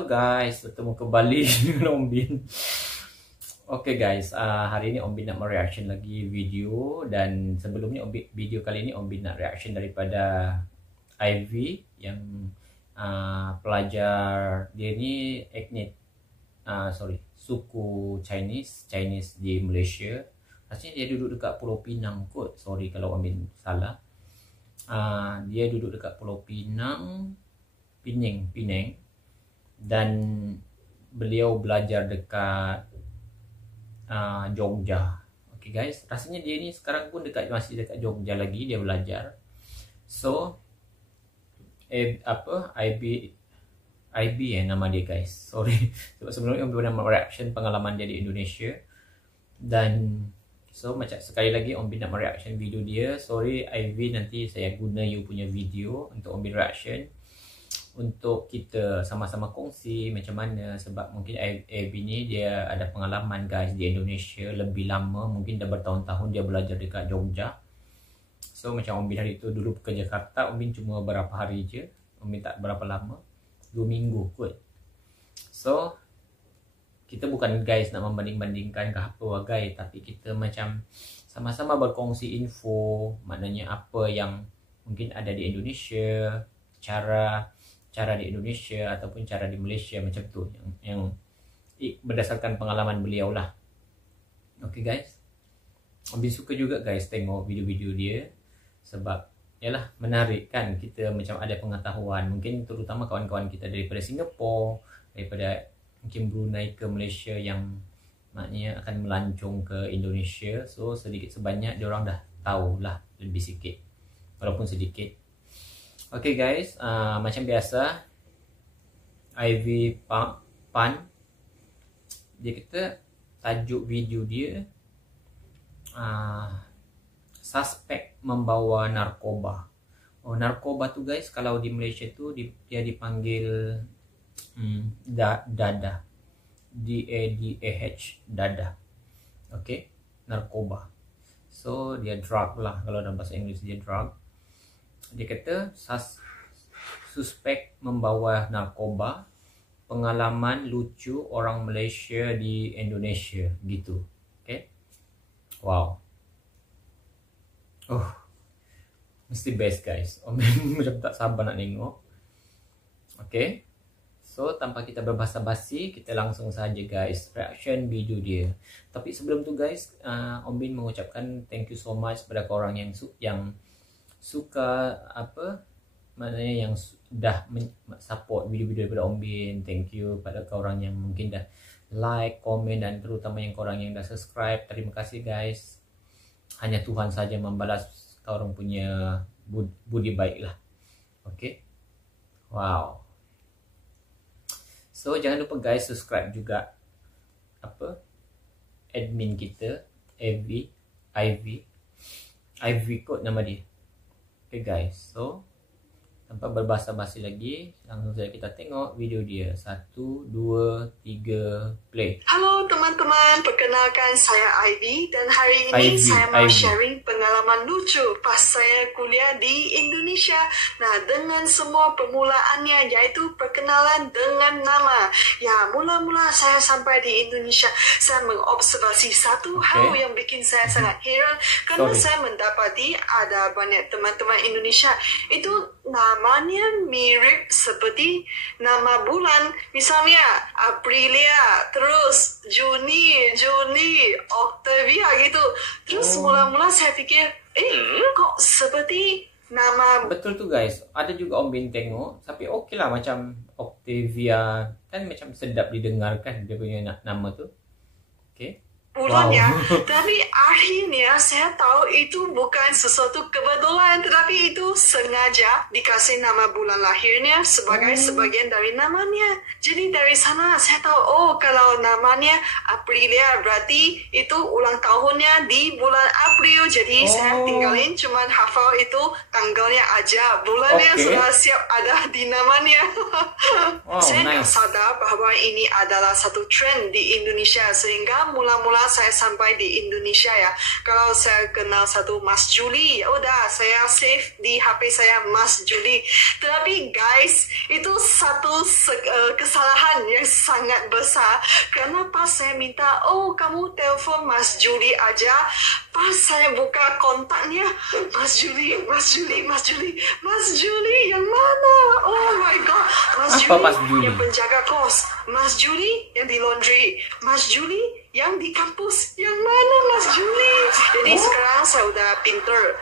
Halo guys, bertemu kembali dengan Om Bin. Oke guys, hari ini Om Bin nak mereaction lagi video. Dan sebelumnya video kali ini Om Bin nak reaction daripada Ivy yang pelajar dia ni suku Chinese di Malaysia. Rasanya dia duduk dekat Pulau Pinang kot. Sorry kalau Om Bin salah. Dia duduk dekat Pulau Pinang, Penang, dan beliau belajar dekat Jogja. Okay guys, rasanya dia ni sekarang pun masih dekat Jogja lagi dia belajar. So IB nama dia guys. Sorry sebab sebelumnya Om pernah mereaction pengalaman dia di Indonesia. Dan so macam sekali lagi Om Bin nak mereaction video dia. Sorry IB, nanti saya guna you punya video untuk Om Bin reaction, untuk kita sama-sama kongsi macam mana. Sebab mungkin IB ni dia ada pengalaman guys di Indonesia lebih lama, mungkin dah bertahun-tahun dia belajar dekat Jogja. So macam Om Bin hari tu dulu ke Jakarta, Om Bin cuma berapa hari je, Om Bin tak berapa lama, 2 minggu kot. So kita bukan guys nak membanding-bandingkan ke apa guys, tapi kita macam sama-sama berkongsi info, maknanya apa yang mungkin ada di Indonesia, cara di Indonesia ataupun cara di Malaysia, macam tu yang berdasarkan pengalaman beliau lah. Okay guys, Om Bin suka juga guys tengok video-video dia, sebab yalah menarik kan, kita macam ada pengetahuan, mungkin terutama kawan-kawan kita daripada Singapura, daripada mungkin Brunei ke Malaysia yang maknanya akan melancong ke Indonesia. So sedikit sebanyak diorang dah tahu lah lebih sikit, walaupun sedikit. Okay guys, macam biasa Ivy Pan dia kata tajuk video dia suspek membawa narkoba. Narkoba tu guys, kalau di Malaysia tu dia dipanggil dadah, DADAH, dadah. Okay, narkoba. So dia drug lah, kalau dalam bahasa Inggeris dia drug. Dia kata suspek membawa narkoba, pengalaman lucu orang Malaysia di Indonesia gitu. Okay, wow. Mesti best guys. Om macam tak sabar nak tengok. Okay, so tanpa kita berbasa-basi, kita langsung saja guys reaction video dia. Tapi sebelum tu guys, Om Bin mengucapkan thank you so much kepada korang yang suka maknanya yang dah support video-video daripada Om Bin. Thank you pada korang yang mungkin dah like, komen, dan terutama yang korang yang dah subscribe. Terima kasih guys. Hanya Tuhan saja membalas korang punya budi baik lah. Okay, wow. So jangan lupa guys subscribe juga admin kita Ivy kot nama dia. Okay guys, so tanpa berbasa-basi lagi, langsung saja kita tengok video dia. 1, 2, 3, play. Halo teman-teman, perkenalkan saya Ivy, dan hari ini saya mau sharing pengalaman lucu pas saya kuliah di Indonesia. Nah, dengan semua permulaannya, yaitu perkenalan dengan nama. Ya, mula-mula saya sampai di Indonesia, saya mengobservasi satu hal yang bikin saya sangat heran, kerana saya mendapati ada banyak teman-teman Indonesia itu namanya mirip seperti nama bulan. Misalnya Aprilia, terus Juni, Octavia gitu. Terus mula-mula saya fikir, kok seperti nama. Betul tu guys, ada juga Om Bin tengok, tapi okey lah, macam Octavia kan macam sedap didengarkan dia punya nama tu. Okay, bulannya. Tapi akhirnya saya tahu itu bukan sesuatu kebetulan, tetapi itu sengaja dikasih nama bulan lahirnya sebagai sebagian dari namanya. Jadi dari sana saya tahu, kalau namanya Aprilia berarti itu ulang tahunnya di bulan April. Jadi saya tinggalin cuman hafal itu tanggalnya aja, bulannya sudah siap ada di namanya. Saya tak sadar bahwa ini adalah satu trend di Indonesia, sehingga mula-mula saya sampai di Indonesia ya, kalau saya kenal satu Mas Juli, udah saya save di HP saya Mas Juli. Tetapi guys, itu satu kesalahan yang sangat besar. Karena pas saya minta, oh kamu telefon Mas Juli aja. Pas saya buka kontaknya, Mas Juli yang mana? Oh my god, Mas Juli yang penjaga kos, Mas Juli yang di laundry, Mas Juli yang di kampus, yang mana Mas Juli? Jadi sekarang saya udah pinter.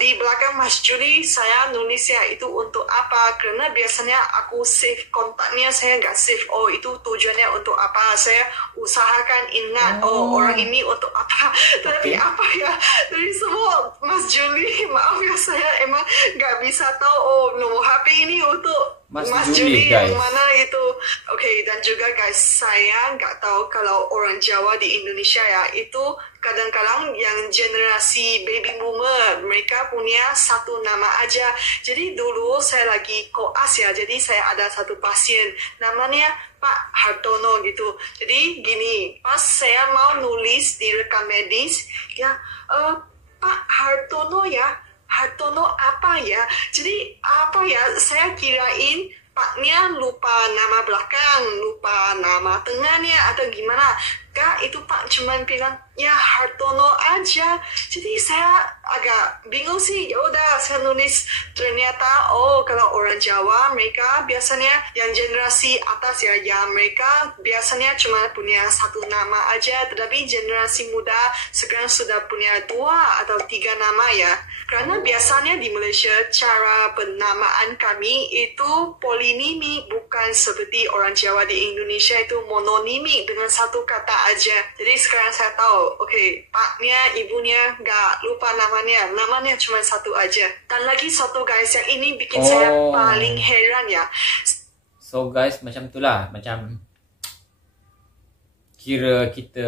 Di belakang Mas Juli saya nulisnya itu untuk apa? Karena biasanya aku save kontaknya, saya nggak save. Oh itu tujuannya untuk apa? Saya usahakan ingat. Oh orang ini untuk apa? Tapi apa ya? Dari semua Mas Juli, maaf ya saya emang nggak bisa tahu. Oh nomor HP ini untuk Mas Juli yang mana itu. Oke, dan juga guys, saya nggak tahu kalau orang Jawa di Indonesia ya, itu kadang-kadang yang generasi baby boomer, mereka punya satu nama aja. Jadi dulu saya lagi koas ya, jadi saya ada satu pasien, namanya Pak Hartono gitu. Jadi gini, pas saya mau nulis di rekam medis, ya Pak Hartono ya, Hartono apa ya? Jadi apa ya? Saya kirain Paknya lupa nama belakang, lupa nama tengahnya atau gimana. Kak, itu Pak cuman bilang, ya Hartono aja. Jadi saya agak bingung sih. Ya udah saya nulis, ternyata oh kalau orang Jawa mereka biasanya yang generasi atas ya, mereka biasanya cuma punya satu nama aja. Tetapi generasi muda sekarang sudah punya 2 atau 3 nama ya. Karena biasanya di Malaysia cara penamaan kami itu polinimi, bukan seperti orang Jawa di Indonesia itu mononimi dengan satu kata aja. Jadi sekarang saya tahu, oke, paknya, ibunya nggak lupa namanya cuma satu aja. Dan lagi satu guys, yang ini bikin saya paling heran ya. So guys, macam itulah, macam kira kita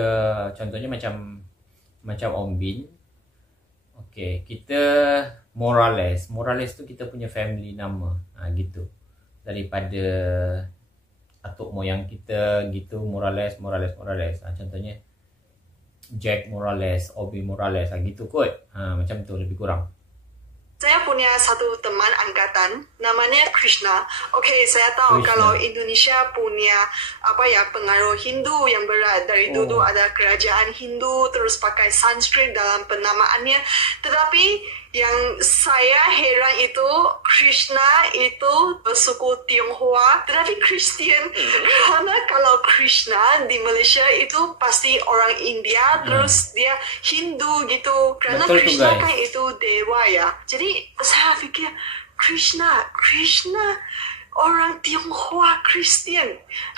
contohnya macam Om Bin. Oke, kita Morales tu kita punya family nama, gitu. Daripada atuk moyang kita gitu, Morales. Contohnya Jack Morales, Obi Morales, gitu kot. Macam tu lebih kurang. Saya punya satu teman angkatan, namanya Krishna. Oke, saya tahu kalau Indonesia punya pengaruh Hindu yang berat. Dari dulu ada kerajaan Hindu, terus pakai Sanskrit dalam penamaannya. Tetapi yang saya heran itu Krishna itu bersuku Tionghoa, tetapi Kristian. Karena kalau Krishna di Malaysia itu pasti orang India, terus dia Hindu gitu. Karena betul Krishna kan itu dewa ya. Jadi saya pikir Krishna orang Tionghoa Kristian.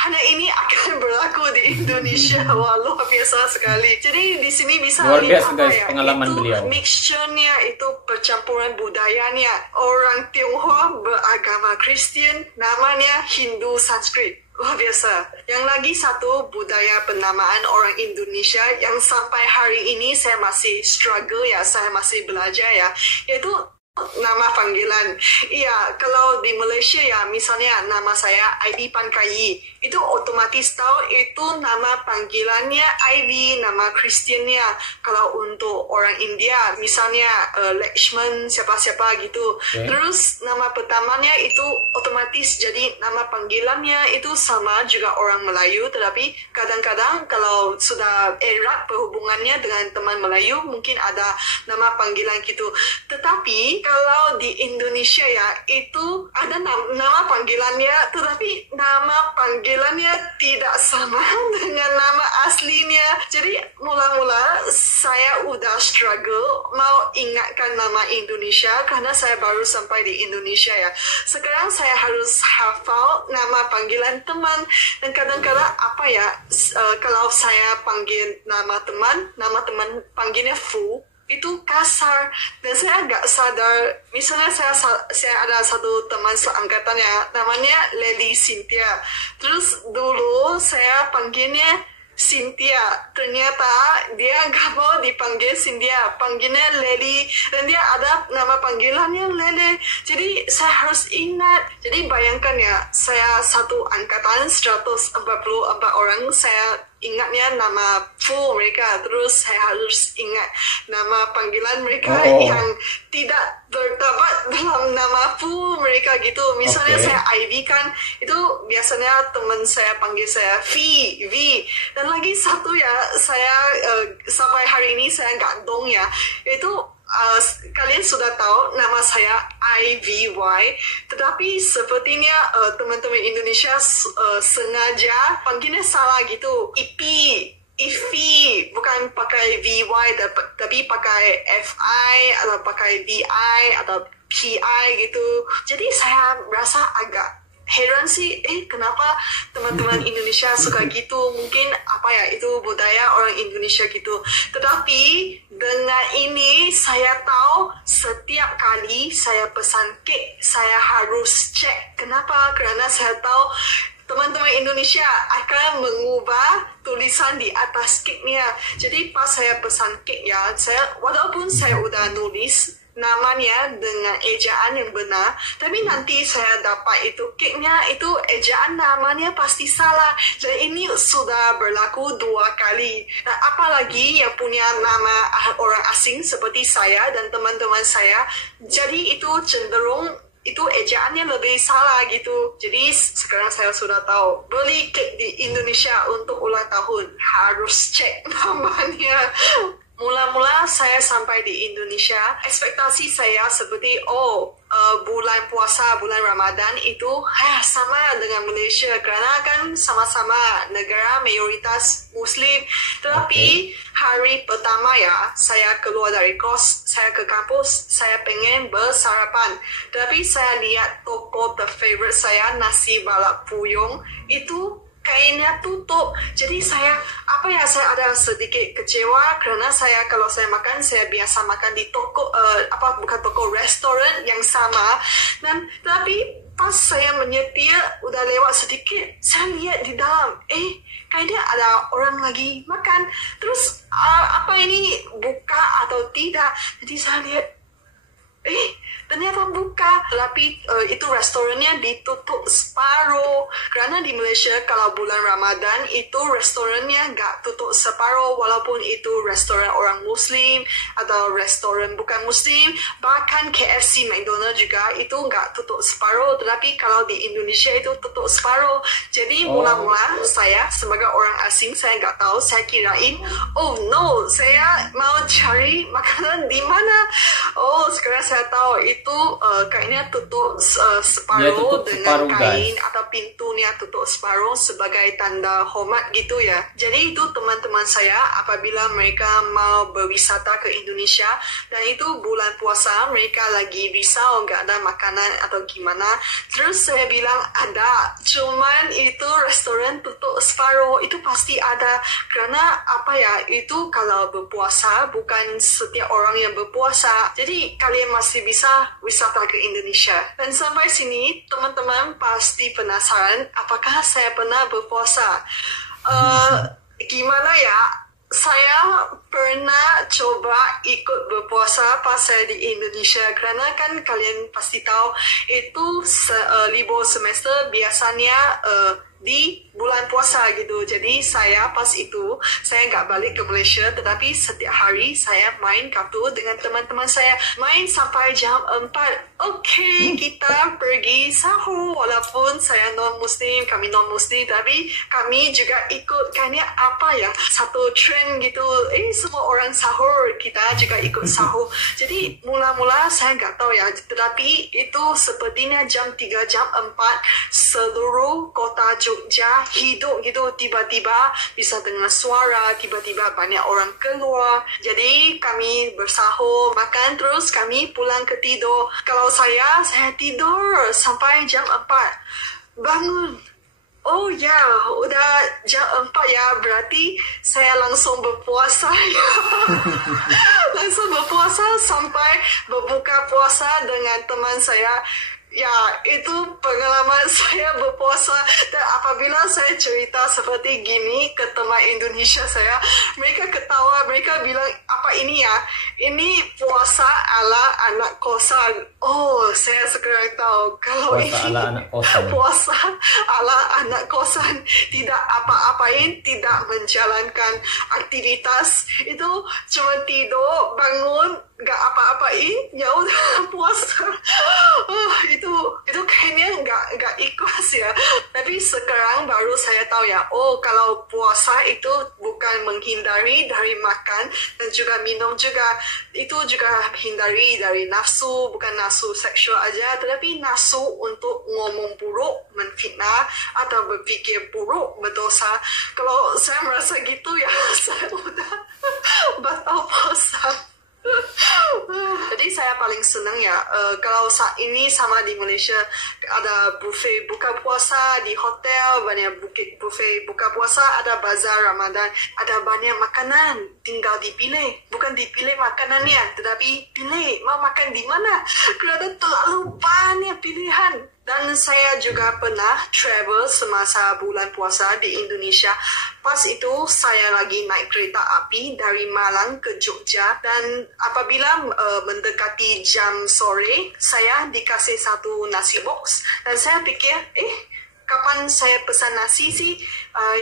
Hanya ini akan berlaku di Indonesia. Wah, luar biasa sekali. Jadi di sini bisa lihat pengalaman itu beliau. Mixture-nya itu percampuran budayanya. Orang Tionghoa beragama Kristian, namanya Hindu Sanskrit. Luar biasa. Yang lagi satu budaya penamaan orang Indonesia yang sampai hari ini saya masih struggle ya, saya masih belajar ya, yaitu nama panggilan. Iya, kalau di Malaysia ya, misalnya nama saya Ivy Pankai, itu otomatis tahu itu nama panggilannya Ivy, nama Kristiannya. Kalau untuk orang India, misalnya Lakshman, siapa-siapa gitu. Terus nama pertamanya itu otomatis jadi nama panggilannya itu sama juga orang Melayu, tetapi kadang-kadang kalau sudah erat perhubungannya dengan teman Melayu, mungkin ada nama panggilan gitu. Tetapi kalau di Indonesia ya, itu ada nama panggilannya, tetapi nama panggilannya tidak sama dengan nama aslinya. Jadi mula-mula saya udah struggle mau ingatkan nama Indonesia karena saya baru sampai di Indonesia ya. Sekarang saya harus hafal nama panggilan teman, dan kadang-kadang kalau saya panggil nama teman panggilnya Fu, itu kasar, dan saya agak sadar. Misalnya saya ada satu teman seangkatan ya, namanya Lely Cynthia. Terus dulu saya panggilnya Cynthia, ternyata dia nggak mau dipanggil Cynthia, panggilnya Lely, dan dia ada nama panggilannya Lele. Jadi saya harus ingat. Jadi bayangkan ya, saya satu angkatan 144 orang, saya ingatnya nama full mereka, terus saya harus ingat nama panggilan mereka yang tidak terdapat dalam nama full mereka gitu. Misalnya saya Ivy kan, itu biasanya teman saya panggil saya V. Dan lagi satu ya, saya sampai hari ini saya nggak dong ya, itu kalian sudah tahu nama saya IVY, tetapi sepertinya teman-teman Indonesia sengaja panggilnya salah gitu. Ifi, bukan pakai VY tapi pakai FI atau pakai VI atau PI gitu. Jadi saya rasa agak heran sih, kenapa teman-teman Indonesia suka gitu. Mungkin apa ya, itu budaya orang Indonesia gitu. Tetapi dengan ini saya tahu setiap kali saya pesan cake saya harus cek. Kenapa? Karena saya tahu teman-teman Indonesia akan mengubah tulisan di atas cake-nya. Jadi pas saya pesan cake ya, walaupun saya udah nulis namanya dengan ejaan yang benar, tapi nanti saya dapat itu cake-nya, itu ejaan namanya pasti salah. Jadi ini sudah berlaku 2 kali. Nah, apalagi yang punya nama orang asing seperti saya dan teman-teman saya, jadi itu cenderung itu ejaannya lebih salah gitu. Jadi sekarang saya sudah tahu, beli cake di Indonesia untuk ulang tahun harus cek namanya. Mula-mula saya sampai di Indonesia, ekspektasi saya seperti bulan puasa, bulan Ramadan itu sama dengan Malaysia karena kan sama-sama negara mayoritas Muslim. Tetapi hari pertama ya, saya keluar dari kos, saya ke kampus, saya pengen bersarapan. Tapi saya lihat toko favorite saya, nasi balap puyung, itu kayaknya tutup. Jadi saya ada sedikit kecewa karena kalau saya makan, saya biasa makan di toko bukan toko, restoran yang sama. Dan tapi pas saya menyetir udah lewat sedikit, saya lihat di dalam kayaknya ada orang lagi makan. Terus apa ini buka atau tidak? Jadi saya lihat ternyata buka, tapi itu restorannya ditutup separuh. Karena di Malaysia kalau bulan Ramadan itu restorannya nggak tutup separuh, walaupun itu restoran orang Muslim atau restoran bukan Muslim. Bahkan KFC, McDonald juga itu nggak tutup separuh, tetapi kalau di Indonesia itu tutup separuh. Jadi mula-mula saya sebagai orang asing, saya nggak tahu, saya kirain saya mau cari makanan di mana. Sekarang saya tahu itu kayaknya tutup separuh dengan kain, atau pintunya tutup separuh sebagai tanda hormat gitu ya. Jadi itu teman-teman saya apabila mereka mau berwisata ke Indonesia dan itu bulan puasa, mereka lagi risau nggak ada makanan atau gimana. Terus saya bilang ada, cuman itu restoran tutup separuh. Itu pasti ada karena itu kalau berpuasa bukan setiap orang yang berpuasa. Jadi kalian masih bisa wisata ke Indonesia. Dan sampai sini teman-teman pasti penasaran apakah saya pernah berpuasa. Gimana ya, saya pernah coba ikut berpuasa pas saya di Indonesia, karena kan kalian pasti tahu itu libur semester biasanya di bulan puasa gitu. Jadi saya pas itu, saya nggak balik ke Malaysia, tetapi setiap hari saya main kartu dengan teman-teman saya. Main sampai jam 4. Kita pergi sahur. Walaupun saya non-Muslim, kami non-Muslim, tapi kami juga ikut. Kayaknya satu trend gitu. Semua orang sahur, kita juga ikut sahur. Jadi mula-mula saya nggak tahu ya, tetapi itu sepertinya jam 3, jam 4, seluruh kota Jogja hidup gitu, tiba-tiba bisa dengar suara, tiba-tiba banyak orang keluar. Jadi kami bersahur, makan, terus kami pulang ke tidur. Kalau saya tidur sampai jam 4. Bangun, udah jam 4 ya, berarti saya langsung berpuasa ya. Langsung berpuasa sampai berbuka puasa dengan teman saya. Ya, itu pengalaman saya berpuasa. Dan apabila saya cerita seperti gini ke teman Indonesia saya, mereka ketawa, mereka bilang, apa ini ya? ini puasa ala anak kosan. Oh, saya sekarang tahu kalau Puasa ini ala anak kosan. puasa ala anak kosan, tidak apa-apain, tidak menjalankan aktivitas, itu cuma tidur, bangun, nggak apa-apain, ya udah puasa. Itu kayaknya nggak ikhlas ya. Tapi sekarang baru saya tahu ya, oh kalau puasa itu bukan menghindari dari makan dan juga minum juga, itu juga hindari dari nafsu, bukan nafsu seksual aja, tetapi nafsu untuk ngomong buruk, menfitnah atau berpikir buruk, berdosa. Kalau saya merasa gitu ya, saya udah batal puasa. Jadi saya paling senang ya, kalau saat ini sama di Malaysia ada buffet buka puasa di hotel, banyak buffet buka puasa, ada bazar Ramadan, ada banyak makanan, tinggal dipilih, bukan dipilih makanannya, tetapi pilih mau makan di mana, kerana terlalu banyak pilihan. Dan saya juga pernah travel semasa bulan puasa di Indonesia. Pas itu saya lagi naik kereta api dari Malang ke Jogja, dan apabila mendekati jam sore, saya dikasih satu nasi box dan saya pikir, kapan saya pesan nasi sih?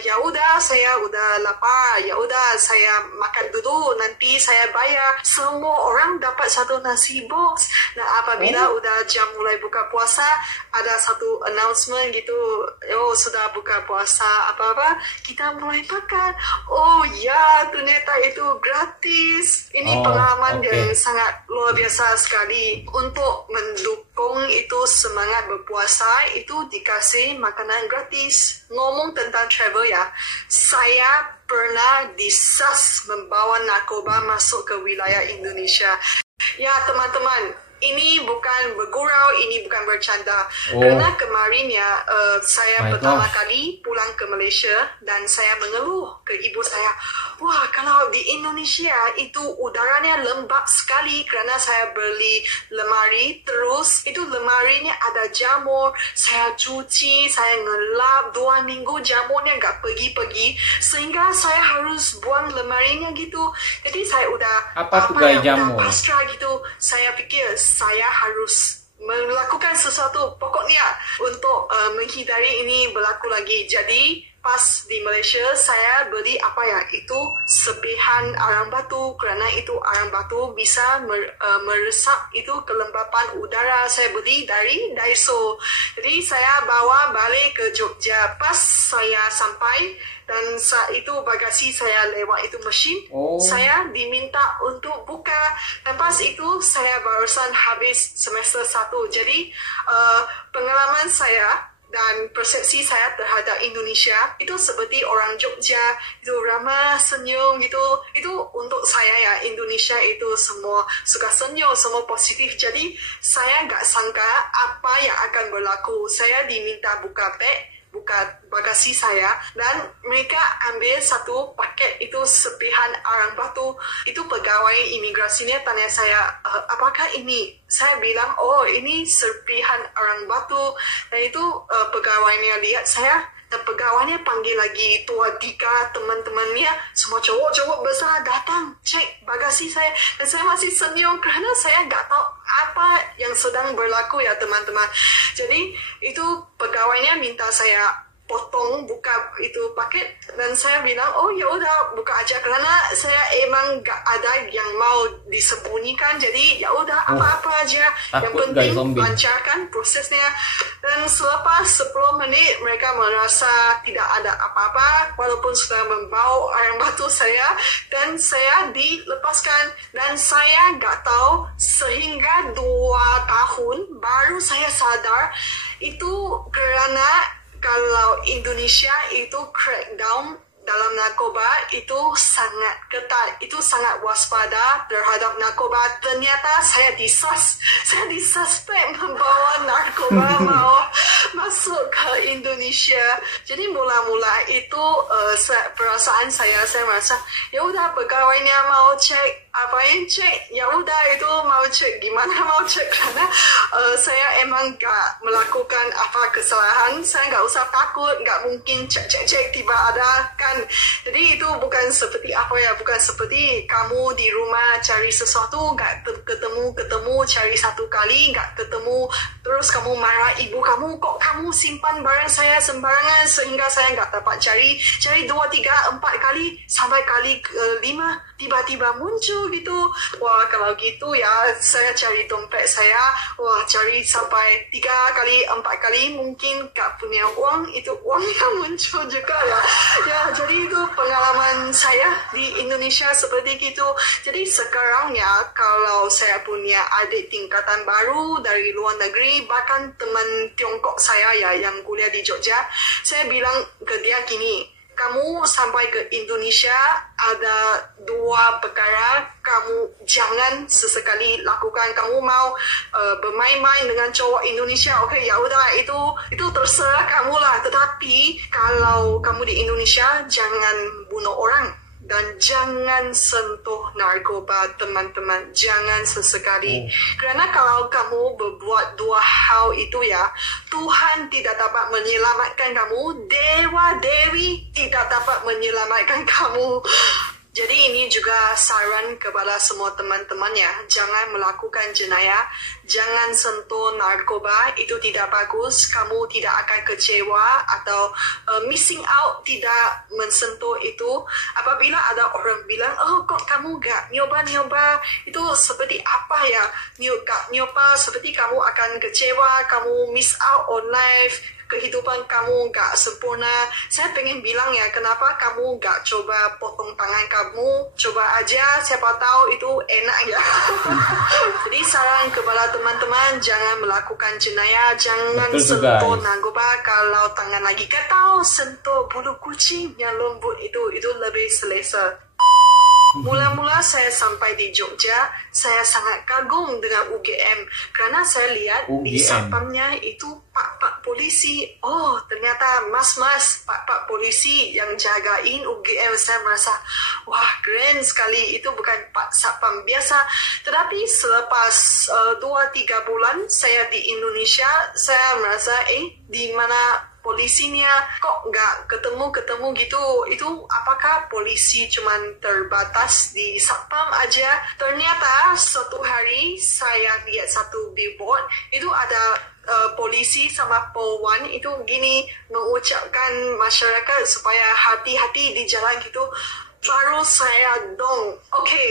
Ya udah, saya udah lapar. Ya udah, saya makan dulu. Nanti saya bayar. Semua orang dapat satu nasi box. Nah, apabila udah jam mulai buka puasa, ada satu announcement gitu. Oh, sudah buka puasa apa-apa, kita mulai makan. Oh ya, ternyata itu gratis. Ini pengalaman yang sangat luar biasa sekali. Untuk mendukung itu semangat berpuasa, itu dikasih makanan gratis. Ngomong tentang travel ya, saya pernah disas membawa narkoba masuk ke wilayah Indonesia. Ya teman-teman, ini bukan bergurau, ini bukan bercanda. Karena kemarin ya, saya pertama kali pulang ke Malaysia dan saya mengeluh ke ibu saya, wah kalau di Indonesia itu udaranya lembab sekali, kerana saya beli lemari, terus itu lemarinya ada jamur, saya cuci, saya ngelap 2 minggu jamurnya nggak pergi-pergi, sehingga saya harus buang lemarinya gitu. Jadi saya udah apa yang udah pasrah gitu. Saya pikir saya harus melakukan sesuatu pokoknya untuk menghindari ini berlaku lagi. Jadi pas di Malaysia saya beli itu serpihan arang batu, kerana itu arang batu bisa meresap itu kelembapan udara. Saya beli dari Daiso. Jadi saya bawa balik ke Jogja. Pas saya sampai dan saat itu bagasi saya lewat itu mesin, saya diminta untuk buka. Dan pas itu saya barusan habis semester 1. Jadi pengalaman saya dan persepsi saya terhadap Indonesia itu seperti orang Jogja, itu ramah, senyum gitu. Itu untuk saya ya, Indonesia itu semua suka senyum, semua positif. Jadi saya nggak sangka apa yang akan berlaku. Saya diminta buka bagasi saya, dan mereka ambil satu paket itu serpihan arang batu. Itu pegawai imigrasinya tanya saya, apakah ini? Saya bilang, oh ini serpihan arang batu. Dan itu pegawainya lihat saya, dan pegawainya panggil lagi 2-3 teman-temannya, semua cowok-cowok besar datang cek bagasi saya. Dan saya masih senyum kerana saya nggak tahu apa yang sedang berlaku ya teman-teman. Jadi itu pegawainya minta saya potong buka itu paket, dan saya bilang oh ya udah buka aja, kerana saya emang nggak ada yang mau disembunyikan. Jadi ya udah apa-apa aja, yang penting lancarkan prosesnya. Dan selepas 10 menit mereka merasa tidak ada apa-apa walaupun sudah membawa arang batu saya, dan saya dilepaskan. Dan saya nggak tahu sehingga 2 tahun baru saya sadar itu kerana kalau Indonesia itu crackdown dalam narkoba itu sangat ketat, itu sangat waspada terhadap narkoba. Ternyata saya disuspek membawa narkoba mau masuk ke Indonesia. Jadi mula-mula itu perasaan saya merasa ya udah pegawainya mau cek apa yang cek, ya udah itu mau cek gimana mau cek, karena saya emang gak melakukan apa kesalahan, saya gak usah takut, gak mungkin cek tiba ada kan. Jadi itu bukan seperti apa ya, bukan seperti kamu di rumah cari sesuatu gak ketemu cari satu kali gak ketemu, terus kamu marah ibu kamu, kok kamu simpan barang saya sembarangan sehingga saya gak dapat cari 2, 3, 4 kali sampai kali 5 tiba-tiba muncul gitu. Wah, kalau gitu ya saya cari dompet saya, wah cari sampai 3 kali 4 kali mungkin gak punya uang, itu uangnya muncul juga ya. Ya, jadi itu pengalaman saya di Indonesia seperti gitu. Jadi sekarang ya kalau saya punya adik tingkatan baru dari luar negeri, bahkan teman Tiongkok saya ya yang kuliah di Jogja, saya bilang ke dia gini, kamu sampai ke Indonesia ada 2 perkara kamu jangan sesekali lakukan. Kamu mau bermain-main dengan cowok Indonesia, oke ya udah itu terserah kamu lah. Tetapi kalau kamu di Indonesia jangan bunuh orang dan jangan sentuh narkoba, teman-teman, jangan sesekali. Karena kalau kamu berbuat 2 hal itu ya, Tuhan tidak dapat menyelamatkan kamu, Dewa Dewi tidak dapat menyelamatkan kamu. Jadi ini juga saran kepada semua teman-teman ya, jangan melakukan jenayah, jangan sentuh narkoba, itu tidak bagus, kamu tidak akan kecewa atau missing out tidak mensentuh itu. Apabila ada orang bilang, oh kok kamu gak nyoba-nyoba, itu seperti apa ya, gak nyoba seperti kamu akan kecewa, kamu miss out on life, kehidupan kamu gak sempurna. Saya pengen bilang ya, kenapa kamu gak coba potong tangan kamu, coba aja, siapa tahu itu enak ya. Jadi saran kepada teman-teman, jangan melakukan jenayah, jangan sentuh narkoba kalau tangan lagi gatal, sentuh bulu kucing yang lembut itu lebih selesa. Mula-mula saya sampai di Jogja, saya sangat kagum dengan UGM karena saya lihat di satpamnya itu pak-pak polisi. Oh, ternyata mas-mas pak-pak polisi yang jagain UGM. Saya merasa, wah keren sekali, itu bukan pak satpam biasa. Tetapi selepas 2-3 bulan saya di Indonesia, saya merasa di mana polisinya kok nggak ketemu gitu. Itu apakah polisi cuman terbatas di satpam aja? Ternyata suatu hari saya lihat satu billboard, itu ada polisi sama polwan itu gini mengucapkan masyarakat supaya hati-hati di jalan gitu. Baru saya dong, oke,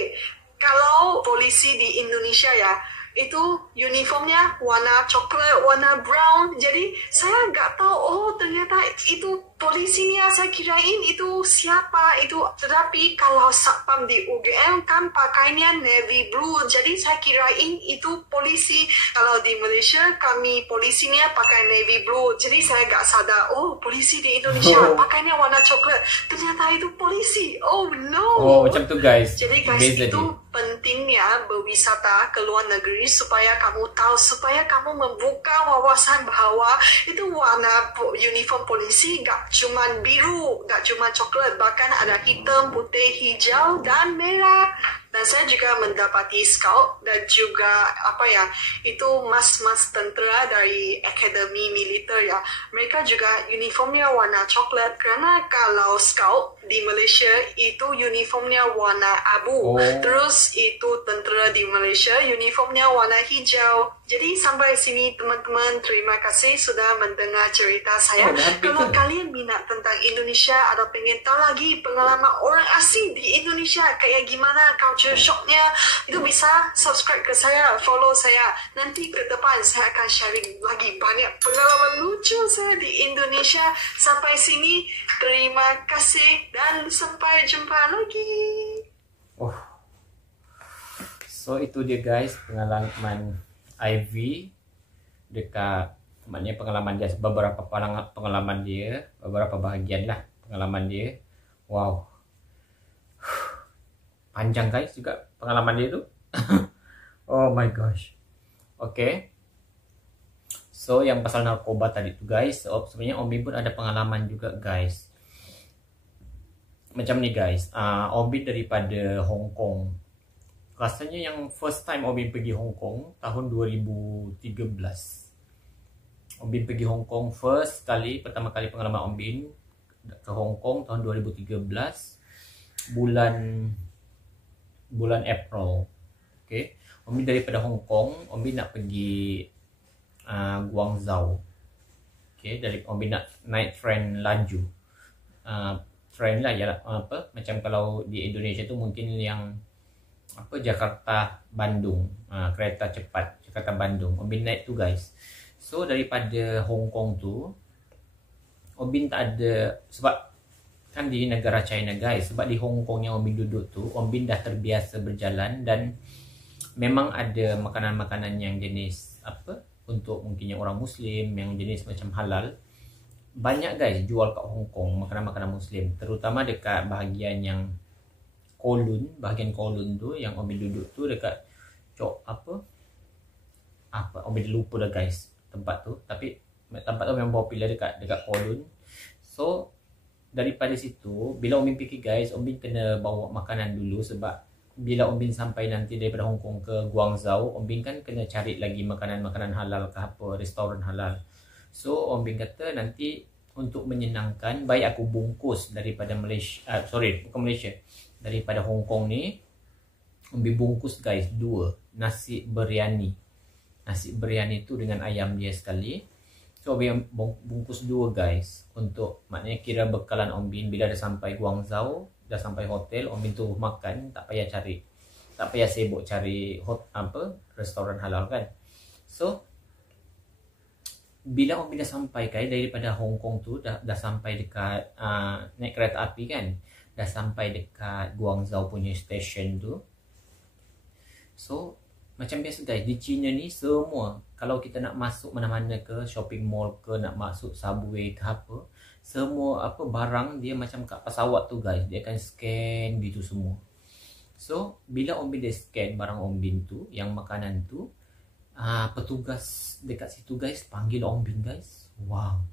kalau polisi di Indonesia ya, itu uniformnya warna coklat, warna brown. Jadi saya nggak tahu, oh ternyata itu polisinya. Saya kirain itu siapa itu. Tetapi kalau satpam di UGM kan pakainya navy blue, jadi saya kirain itu polisi. Kalau di Malaysia kami polisinya pakai navy blue, jadi saya nggak sadar, oh polisi di Indonesia pakainya warna coklat, ternyata itu polisi. Oh no. Oh macam tu guys. Jadi guys, itu pentingnya berwisata ke luar negeri supaya kamu tahu, supaya kamu membuka wawasan bahwa itu warna uniform polisi gak cuma biru, gak cuma coklat, bahkan ada hitam, putih, hijau, dan merah. Dan saya juga mendapati scout dan juga itu mas-mas tentera dari akademi militer ya. Mereka juga uniformnya warna coklat, karena kalau scout di Malaysia itu uniformnya warna abu. Terus itu tentera di Malaysia uniformnya warna hijau. Jadi sampai sini teman-teman, terima kasih sudah mendengar cerita saya. Kalau kalian minat tentang Indonesia atau pengen tahu lagi pengalaman orang asing di Indonesia kayak gimana, culture shocknya, itu bisa subscribe ke saya, follow saya. Nanti ke depan saya akan sharing lagi banyak pengalaman lucu saya di Indonesia. Sampai sini, terima kasih dan sampai jumpa lagi. So itu dia guys, pengalaman Ivy dekat maknanya pengalaman dia, beberapa pengalaman dia, beberapa bahagian lah pengalaman dia. Wow, panjang guys juga pengalaman dia tu. Oh my gosh. Okay, so yang pasal narkoba tadi tu guys, sebenarnya Ombi pun ada pengalaman juga guys. Macam ni guys, Ombi daripada Hong Kong rasanya yang first time Om Bin pergi Hong Kong tahun 2013. Om Bin pergi Hong Kong first kali, pertama kali pengalaman Om Bin ke Hong Kong tahun 2013 bulan April. Okay. Om Bin daripada Hong Kong, Om Bin nak pergi Guangzhou. Okay, dari Om Bin nak naik train laju. Train lah ya, macam kalau di Indonesia tu mungkin yang Jakarta Bandung, kereta cepat Jakarta Bandung. Om Bin naik tu guys. So daripada Hong Kong tu Om Bin tak ada, sebab kan di negara China guys, sebab di Hong Kong yang Om Bin duduk tu, Om Bin dah terbiasa berjalan dan memang ada makanan-makanan yang jenis untuk mungkin yang orang Muslim, yang jenis macam halal. Banyak guys jual kat Hong Kong makanan-makanan Muslim, terutama dekat bahagian yang bahagian Kowloon tu yang Om Bin duduk tu, dekat Om Bin lupa dah guys tempat tu, tapi tempat tu memang popular dekat Kowloon. So daripada situ bila Om Bin pergi guys, Om Bin kena bawa makanan dulu, sebab bila Om Bin sampai nanti daripada Hong Kong ke Guangzhou, Om Bin kan kena cari lagi makanan-makanan halal ke restoran halal. So Om Bin kata nanti untuk menyenangkan, baik aku bungkus daripada Malaysia, bukan Malaysia, daripada Hong Kong ni, Om Bin bungkus guys 2 nasi biryani. Nasi biryani tu dengan ayam dia sekali. So Om Bin bungkus 2 guys, untuk maknanya kira bekalan Om Bin bila dah sampai Guangzhou, dah sampai hotel, Om Bin tu makan, tak payah sibuk cari restoran halal kan. So bila Om Bin dah sampai guys daripada Hong Kong tu, dah sampai dekat naik kereta api kan, dah sampai dekat Guangzhou punya station tu. So macam biasa guys, di China ni semua, kalau kita nak masuk mana-mana ke shopping mall ke, nak masuk subway ke semua barang dia macam kat pesawat tu guys, dia akan scan gitu semua. So bila Om Bin dia scan barang Om Bin tu, yang makanan tu, petugas dekat situ guys panggil Om Bin guys. Wow,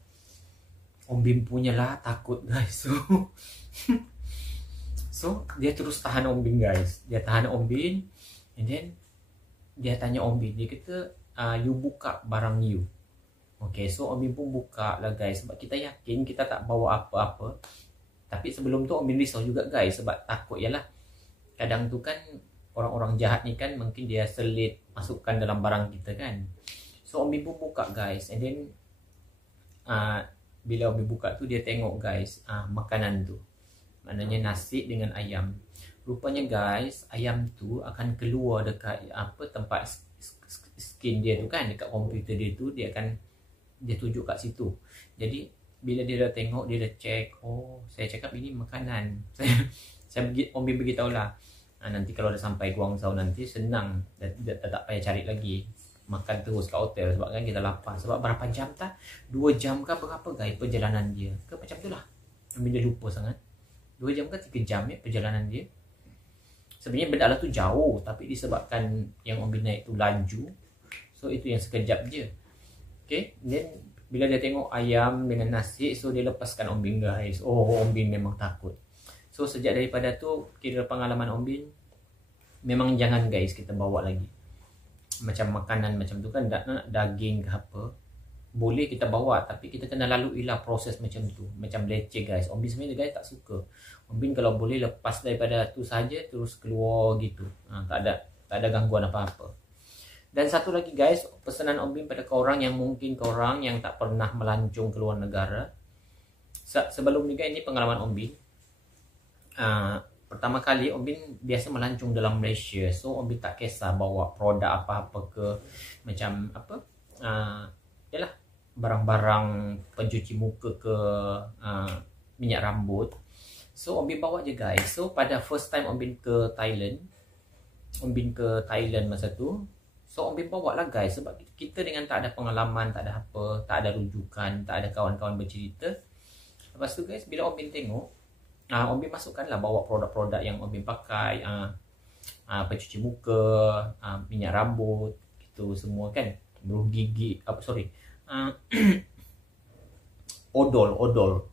Om Bin punya lah takut guys. So dia terus tahan Om Bin guys, dia tahan Om Bin, and then dia tanya Om Bin, dia kata you buka barang you. Okay, so Om Bin pun buka lah guys, sebab kita yakin kita tak bawa apa-apa. Tapi sebelum tu Om Bin risau juga guys, sebab takut yalah, kadang tu kan orang-orang jahat ni kan mungkin dia selit masukkan dalam barang kita kan. So Om Bin pun buka guys, and then bila Om Bin buka tu, dia tengok guys makanan tu, maknanya nasi dengan ayam. Rupanya guys, ayam tu akan keluar dekat tempat skin dia tu kan, dekat komputer dia tu, dia tunjuk kat situ. Jadi bila dia dah tengok, dia dah check, oh saya cakap ini makanan. Om Bin beritahu lah, nanti kalau dah sampai Guangzhou nanti senang, tak payah cari lagi, makan terus kat hotel, sebab kan kita lapar. Sebab berapa jam tak? 2 jam ke berapa guys perjalanan dia, ke macam tu lah. Om Bin dah lupa sangat, 2 jam ke 3 jam ya perjalanan dia. Sebenarnya Bendala tu jauh, tapi disebabkan yang Om Bin naik tu laju, so itu yang sekejap je. Okay, then bila dia tengok ayam dengan nasi, so dia lepaskan Om Bin guys. Oh, Om Bin memang takut. So sejak daripada tu, kira pengalaman Om Bin, memang jangan guys kita bawa lagi macam makanan macam tu kan, daging ke boleh kita bawa, tapi kita kena laluilah proses macam tu, macam leceh guys. Om Bin sebenarnya guys tak suka. Om Bin kalau boleh lepas daripada tu saja, terus keluar gitu, tak ada gangguan apa-apa. Dan satu lagi guys, pesanan Om Bin pada korang yang mungkin korang yang tak pernah melancong ke luar negara. Sebelum ni guys, ini pengalaman Om Bin. Pertama kali Om Bin biasa melancong dalam Malaysia, so Om Bin tak kisah bawa produk apa-apa ke, macam yalah barang-barang pencuci muka ke, minyak rambut. So Om Bin bawa je guys. So pada first time Om Bin ke Thailand, masa tu, so Om Bin bawa lah guys, sebab kita dengan tak ada pengalaman, tak ada apa, tak ada rujukan, tak ada kawan-kawan bercerita. Lepas tu guys, bila Om Bin tengok, Om Bin masukkanlah bawa produk-produk yang Om Bin pakai, pencuci muka, minyak rambut, gitu semua kan, beruh gigi, odol,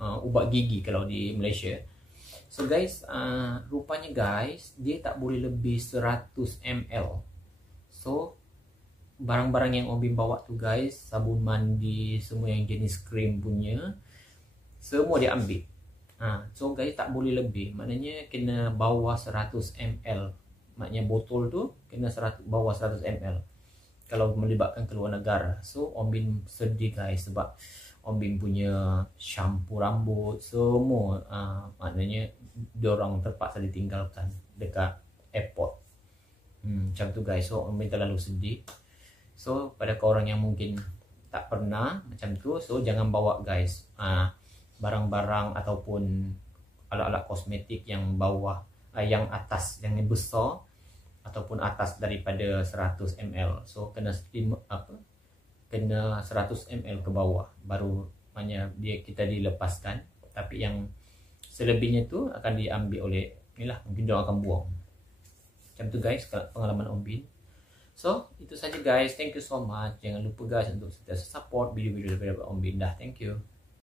ubat gigi kalau di Malaysia. So guys, rupanya guys, dia tak boleh lebih 100 ml. So barang-barang yang Om Bin bawa tu guys, sabun mandi, semua yang jenis krim punya, semua dia ambil. So guys, tak boleh lebih, maknanya kena bawah 100 ml. Maknanya botol tu kena bawah 100 ml kalau melibatkan keluar negara. So Om Bin sedih guys, sebab Om Bin punya shampoo rambut semua maknanya diorang terpaksa ditinggalkan dekat airport. Macam tu guys. So Om Bin terlalu sedih. So pada korang yang mungkin tak pernah macam tu, so jangan bawa guys barang-barang ataupun alat-alat kosmetik yang bawah yang atas, yang besar ataupun atas daripada 100 ml. So kena 100 ml ke bawah baru maknanya kita dilepaskan. Tapi yang selebihnya tu akan diambil oleh inilah, mungkin dia akan buang. Macam tu guys pengalaman Om Bin. So itu saja guys, thank you so much. Jangan lupa guys untuk sentiasa support video-video daripada Om Bin dah. Thank you.